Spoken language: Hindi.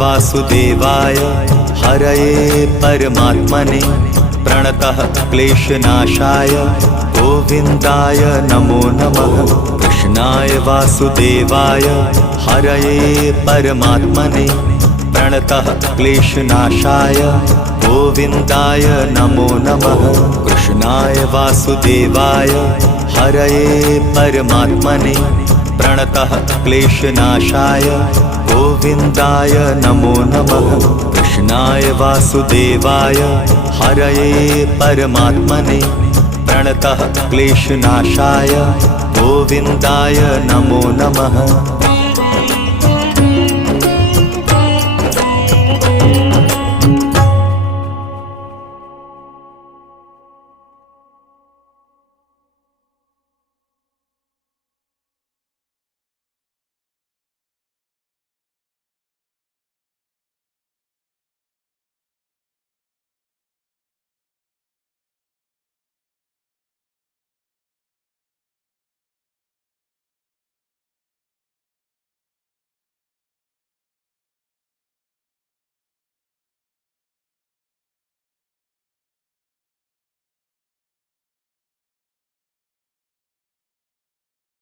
वासुदेवाय हरये परमात्मने प्रणतः क्लेशनाशाय गोविन्दाय नमो नमः। कृष्णाय वासुदेवाय हरये परमात्मने प्रणतः क्लेशनाशाय गोविन्दाय नमो नमः। कृष्णाय वासुदेवाय हरये परमात्मने प्रणतः क्लेशनाशाय गोविन्दाय नमो नमः। कृष्णाय वासुदेवाय हरये परमात्मने प्रणतः क्लेशनाशाय गोविन्दाय नमो नमः।